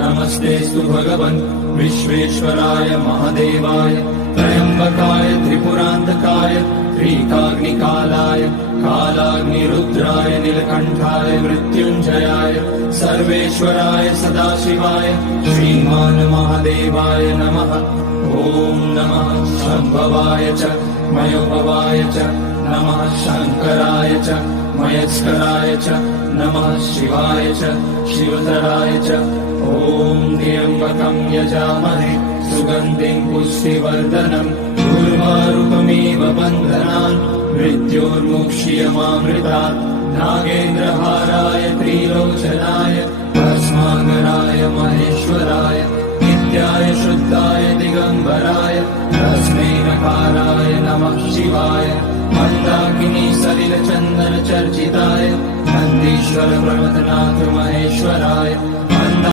नमस्तेस्तु भगवन् विश्वेश्वराय महादेवाय त्र्यम्बकाय त्रिपुरान्तकाय त्रिकाग्निकालाय कालाग्निरुद्राय नीलकण्ठाय मृत्युञ्जयाय सर्वेश्वराय सदाशिवाय श्रीमान् महादेवाय नमः। ॐ नमः शम्भवाय च मयोभवाय च नमः शङ्कराय च मयस्कराय च नमः शिवाय च शिवतराय च। ॐ त्र्यम्बकं यजामहे सुगन्धिं पुष्टिवर्धनम् उर्वारुकमिव बन्धनान् मृत्योर्मुक्ष्यमामृतात्। नागेन्द्रहाराय त्रिलोचनाय भस्माङ्गराय महेश्वराय नित्याय शुद्धाय दिगम्बराय तस्मै नकाराय नमः शिवाय। मन्दाकिनी सलिलचन्दन चर्चिताय नन्दीश्वर प्रमथनाथ महेश्वराय